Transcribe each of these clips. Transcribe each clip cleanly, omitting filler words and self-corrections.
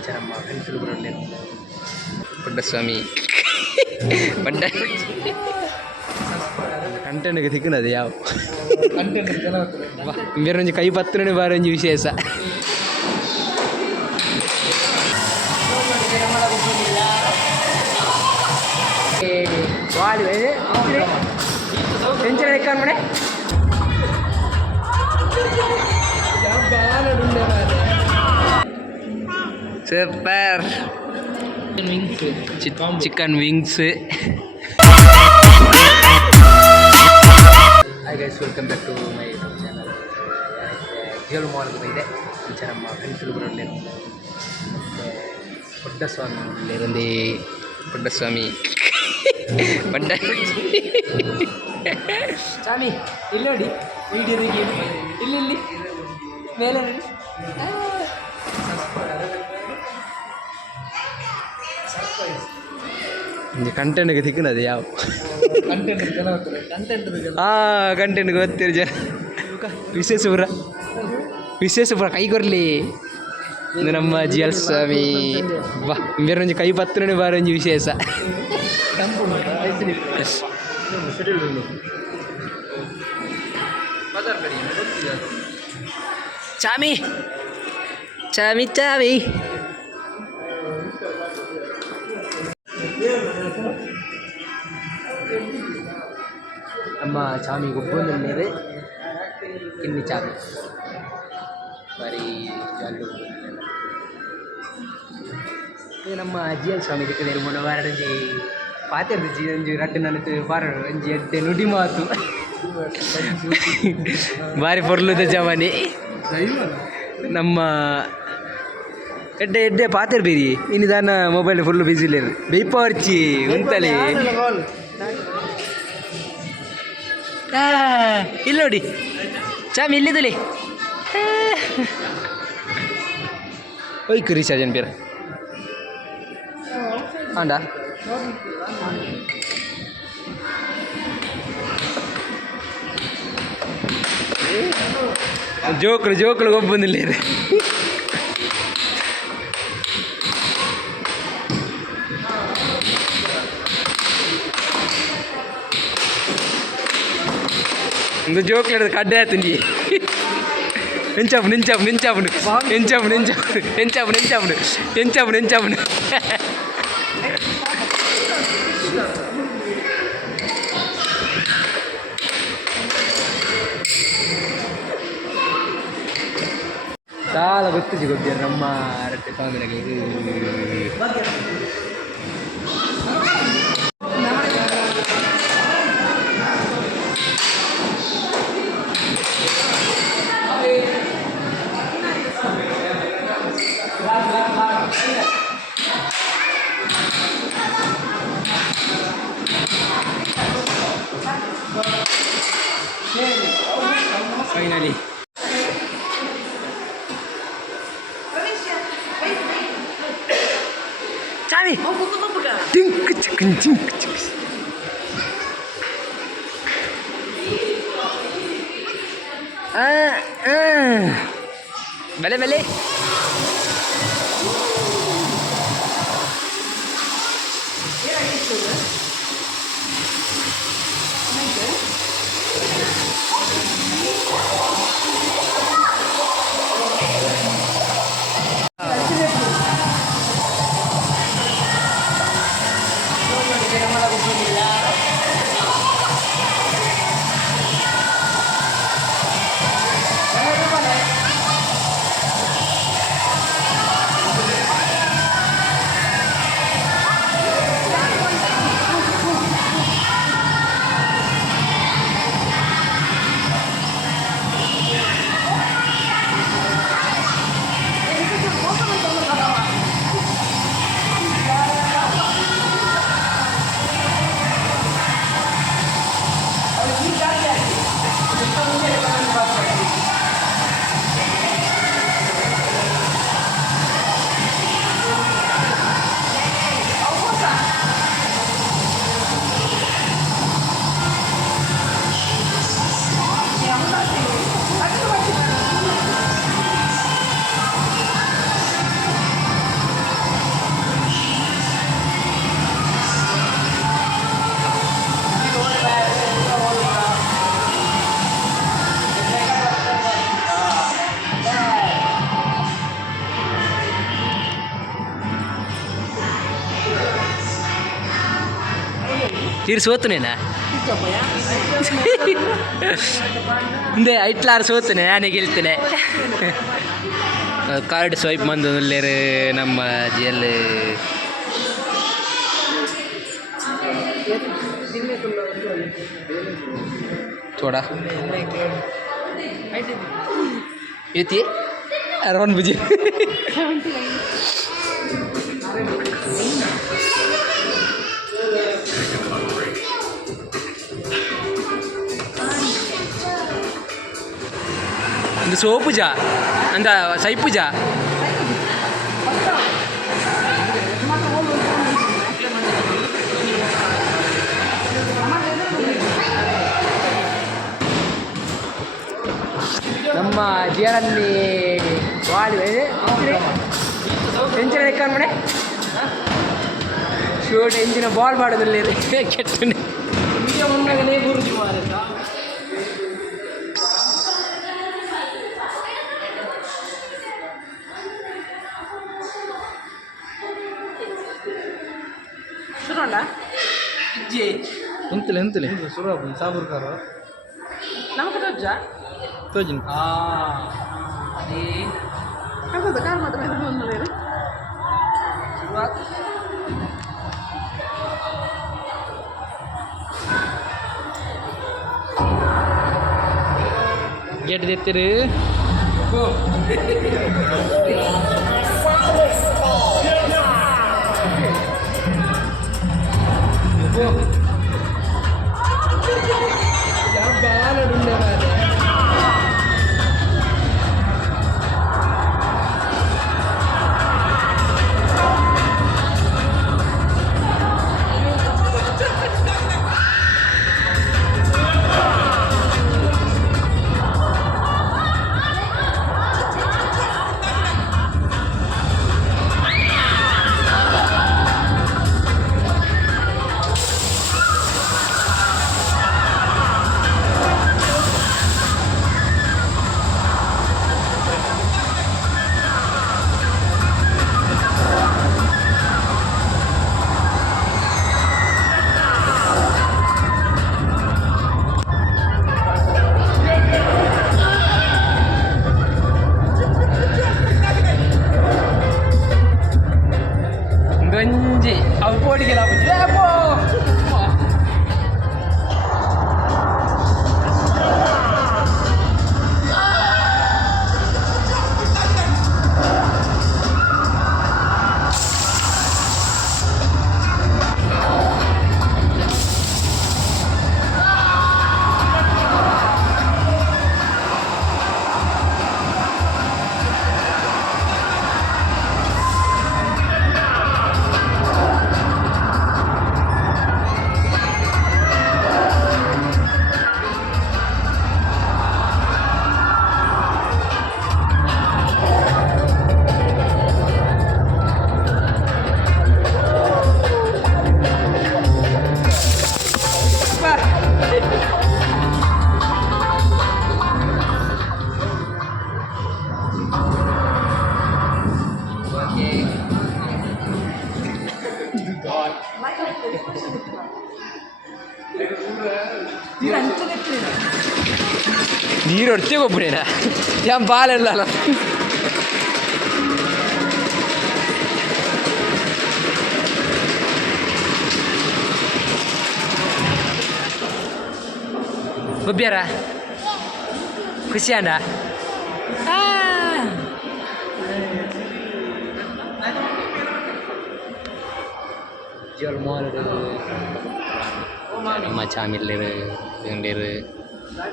ఇచ్చారమ్మా pencil కూడా లేదు పడ్డ స్వామి పడ్డ ಕಂಟೆಂಟ್ಗೆ ಸಿಕ್ಕನದು ಯಾವ ಕಂಟೆಂಟ್ ಬೇರೊಂದು ಕೈ ಪತ್ತನೇ ಬಾರೊಂದು ವಿಶೇಷ ಟೆನ್ಷನ್ ಎಕ್ಕ ಮನೆ super chicken wings hi guys welcome back to my channel ಜೇಲು ಮಾರ್ಗ ಇದೆ ನಮ್ಮ ಫ್ರೆಂಡ್ಸ್ ಕೂಡ ಮತ್ತು ಪುಡ್ಡಸ್ವಾಮಿ ಪಡ್ಡ ಸ್ವಾಮಿ ಇಲ್ಲಿ ನೋಡಿ ವಿಡಿಯೋದಿಗೆ ಇಲ್ಲಿ ಮೇಲೆ ನೋಡಿ ಕಂಟೆಂಟ್ಗೆ ಸಿಕ್ಕನದು ಯಾವ ಕಂಟೆಂಟ್ ಗೊತ್ತಿರು ಜನ ವಿಶೇಷಪುರ ಕೈ ಕೊರಲಿ ಇದು ನಮ್ಮ ಜಿಯಲ್ ಸ್ವಾಮಿ ಬಾ ಬೇರೊಂದು ಕೈ ಪತ್ರನೇ ಬಾರೊಂದು ವಿಶೇಷ ಚಾಮಿ ಚಾಮಿ ಚಾಮಿ ನಮ್ಮ ಚಾಮಿ ಗೊಬ್ಬೊಂದು ಕಿನ್ನಿ ಚಾಮಿ ಬಾರಿ ಜಾಲಿ ಇದು ನಮ್ಮ ಜಿಯಲ್ ಸ್ವಾಮಿ ಸಿಕ್ಕದೇರು ಮೊನ್ನ ವಾರದಂಜಿ ಪಾತೆರ್ದು ಒಂಜಿ ರಡ್ಡು ನನತು ಬಾರ ಒಂಜಿ ಎಡ್ಡೆ ನುಡಿ ಮಾತು ಬಾರಿ ಪೊರ್ಲುದ ಜವಾನಿ ನಮ್ಮ ಎಡ್ಡೆ ಪಾತೆರ್ ಬೇರಿ ಇನ್ನು ದಾನ ಮೊಬೈಲ್ ಫುಲ್ಲು ಬಿಸಿ ಲೇರು ಬೆಯ್ಪರ್ಚಿ ಉಂತಲಿ ಇಲ್ಲಿ ನೋಡಿ ಚಾಮಿ ಇಲ್ಲಿದಲಿ ಒಯ್ಕು ರೀಚಾರ್ಜನ್ ಪೇರ ಆಂಡ ಜೋಕುಲು ಒಬ್ಬಂದಿಲ್ಲ ಒಂದು ಜೋಕ್ಲೆಡ್ ಕಡ್ಡೆ ಆಯ್ತು ಎಂಚಾಪುನು చాలా ಗೊತ್ತಿದೆ ಗೊತ್ತಿರ ನಮ್ಮ ರಟ್ಟೆ ಸ್ವಾಮಿಗೆ ಇದು ಫೈನಲಿ ಚಾಮಿ ಟಿಂಕ್ ಚಿಕ್ಕನ್ ಚಿಂಕ್ ಚಿಕ್ ಬಲೆ ಬಲೆ ತೀರು ಸೋತನೇನಾ ಹಿಂದೆ ಐಟ್ಲಾರು ಸೋತನೆ ನಾನೇ ಗೆಲ್ತೇನೆ ಕಾರ್ಡ್ ಸ್ವೈಪ್ ಬಂದು ಒಳ್ಳೆಯರು ನಮ್ಮ ಜೆಲ್ थोड़ा येते अरवन बुझे இந்த சோப்புஜா அந்த சைப்புஜா ನಮ್ಮ ಜಿಯರಲ್ಲಿ ಬಾಲ್ ಎಂಚಿನ ಎಕ್ಕಾನ್ ಮನೆ ಶೂಟ್ ಎಂಚಿನ ಬಾಲ್ ಮಾಡೋದಿಲ್ಲ ಕೆಟ್ಟನೆ ಉಂಡಾಗಲೇ ಗುರುಜಿ ಮಾರಕ ಶುರುಂಡ ಇಜ್ಜಿ ಎಂತಲೆ ಎಂತಲೆ ಶುರು ಸಾಬೂರ್ಕಾರ ನಮಗೆ ತೋಜ ತೋಜಿನ ಅದೇ ಅದು ಕಾಲ್ ಮಾತ್ರ ಶುರುವಾತ್ गेट देते रे गंजी अब पोट गेला ನೀರು ಹೊಡ್ತೀವಿ ಒಬ್ಬನೇನ ಯಾವ ಬಾಲೆಲ್ಲ ಒಬ್ಬ್ಯಾರ ಖುಷಿ ಅಣ್ಣ ನಮ್ಮ ಚಾಮಿಲ್ಲೇರು ಗಂಡೇರು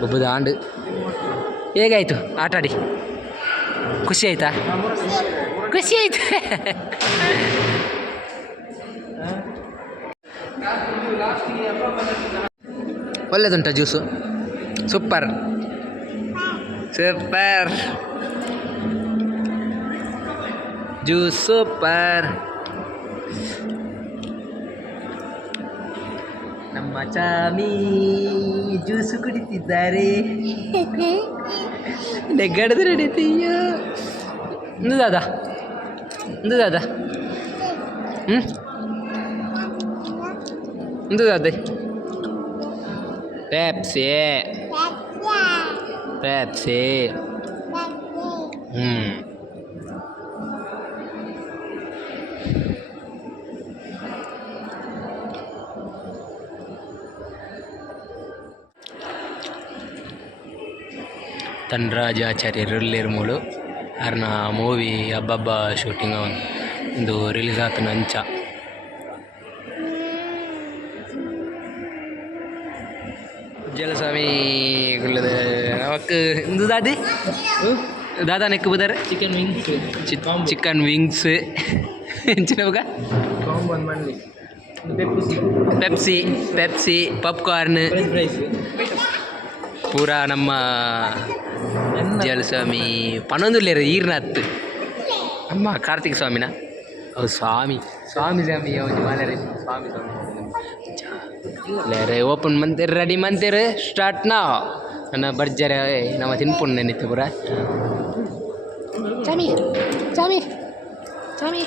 ಒಬ್ಬದ ಆಂಡು ಹೇಗಾಯಿತು ಆಟ ಆಡಿ ಖುಷಿ ಆಯ್ತಾ ಖುಷಿ ಆಯ್ತು ಒಳ್ಳೆದುಂಟ juice super super juice super ನಮ್ಮ ಚಾಮಿ ಜ್ಯೂಸು ಕುಡಿತಿದ್ದಾರೆ ನೆಗ್ಗಡದು ನಡೀತೀಯ ಇಂದು ದಾದಾ ಇಂದು ದಾದಾ ಇಂದು ದಾದೆ ಪೆಪ್ಸಿ ಪೆಪ್ಸಿ ಹ್ಞೂ ಧನರಾಜಾಚಾರ್ಯರು ಅರ್ನ ಮೂವಿ ಹಬ್ಬಬ್ಬ ಶೂಟಿಂಗ್ ಒಂದು ರಿಲೀಸ್ ಆತನ ಅಂಚ ಜಲಸ್ವಾಮಿ ಗುಳ್ಳದ ಅವಕ್ಕೆ ಇಂದು ದಾದಿ ದಾದಾ ನೆಕ್ಕು ಬದಾರೆ ಚಿಕನ್ ವಿಂಗ್ಸ್ ಎಂಚಿನ ಬಗ ಪೆಪ್ಸಿ ಪೆಪ್ಸಿ ಪಾಪ್ಕಾರ್ನ್ ಪೂರ ನಮ್ಮ ಜಲಸ್ವಾಮಿ ಪನೊಂದುಲ್ಲೇರು ಈರ್ನತ್ತು ನಮ್ಮ ಕಾರ್ತಿಕ್ ಸ್ವಾಮಿನ ಅವು ಸ್ವಾಮಿ ಸ್ವಾಮಿ ಸ್ವಾಮಿ ಒಂದು ಮಾಲರೆ ಸ್ವಾಮಿ ಸ್ವಾಮಿ ಲೇರೆ ಓಪನ್ ಮಂತೀರಿ ರೆಡಿ ಮಂತೀರಿ ಸ್ಟಾರ್ಟ್ ನಾ ನನ್ನ ಬರ್ಜರೆ ನಮ್ಮ ತಿನ್ಪುಣ್ಣ ನೆನಿತ್ತು ಪೂರ ಚಾಮಿ ಚಾಮಿ ಚಾಮಿ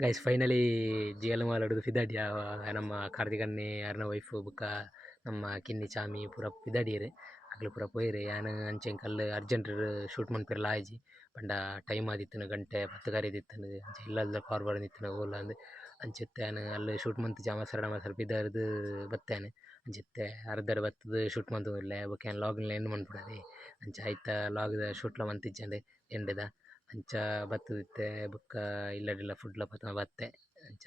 ಗೈಸ್ ಫೈನಲಿ ಜಿ ಎಲ್ ಮಾಲಾಡೋದು ಫಿದಾಡಿ ನಮ್ಮ ಕಾರ್ತಿಕನ್ನೇ ಯಾರನ್ನ ವೈಫು ಬುಕ್ಕ ನಮ್ಮ ಕಿನ್ನಿ ಚಾಮಿ ಪೂರ ಫಿದಾಡಿಯರು ಆಗ್ಲು ಪೂರ ಪೋಯ್ರಿ ಯಾನು ಅಂಚೆ ಕಲ್ಲು ಅರ್ಜೆಂಟ್ ಶೂಟ್ ಮನ್ಪಿರಲ್ಲ ಆಯ್ಜಿ ಪಂಡ ಟೈಮ್ ಆದಿತ್ತನು ಗಂಟೆ 10 ಕರೆದಿತ್ತನು ಇಲ್ಲದ ಫಾರ್ವರ್ಡ್ ನಿತ್ತನು ಓಲ್ಲ ಅಂದು ಅಂಚಿತ್ತೆ ನಾನು ಅಲ್ಲಿ ಶೂಟ್ ಮಂತ್ ಜಾಮ ಸ್ವಲ್ಪ ಇದರದು ಬತ್ತೇನೆ ಅಂಚಿತ್ತೆ ಅರ್ಧರ್ ಬತ್ತದು ಶೂಟ್ ಮಂತ್ ಇಲ್ಲ ಬೊಕ್ಕ ಲಾಗಿನ್ ಎಂಡ್ ಮಾಡ್ಬಿಡದೆ ಅಂಚ ಆಯ್ತ ಲಾಗ್ದ ಶೂಟ್ಲ ಮಂತಿಜ್ಜಂದೆ ಎಂಡದ ಅಂಚ ಬತ್ತದಿತ್ತೆ ಬೊಕ್ಕ ಇಲ್ಲಡಿಲ್ಲ ಫುಡ್ಲ ಪತ್ತ ಬತ್ತೆ ಅಂಚ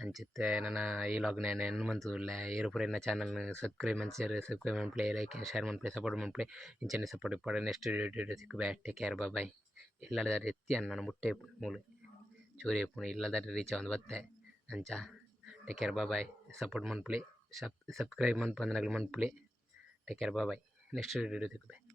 ಅಂಚಿತ್ತೆ ನನ್ನ ಈ ಲಾಗ್ನ ಎನ್ನು ಮಂತು ಇಲ್ಲ ಏರು ಪೂರ ಎನ್ನ ಚಾನಲ್ನ ಸಬ್ಸ್ಕ್ರೈಬ್ ಮನ್ಪ್ಲೆ ಲೈಕ್ ಶೇರ್ ಮನ್ಪ್ಲೆ ಸಪೋರ್ಟ್ ಮನ್ಪ್ಲೆ ಇಂಚನೆ ಸಪೋರ್ಟ್ ಇಪ್ಪಡೆ ನೆಕ್ಸ್ಟ್ ವಿಡಿಯೋ ಸಿಕ್ಕುಬೆ ಟೇಕ್ ಕೇರ್ ಬಾಯ್ ಇಲ್ಲದಾರೆ ಎತ್ತಿ ನನ್ನ ಮುಟ್ಟೆ ಮೂಲು ಚೂರಿ ಪುಣೆ ಇಲ್ಲದಾರೆ ರೀಚ್ ಒಂದು ಬತ್ತೆ ಅಂಚ ಟೇಕ್ ಕೇರ್ ಬಾಯ್ ಸಪೋರ್ಟ್ ಮನ್ಪ್ಲೆ ಸಬ್ಸ್ಕ್ರೈಬ್ ಮನ್ಪಂದ್ರೆ ಮನ್ಪ್ಲೆ take care bye next video ಸಿಕ್ಕುಬೆ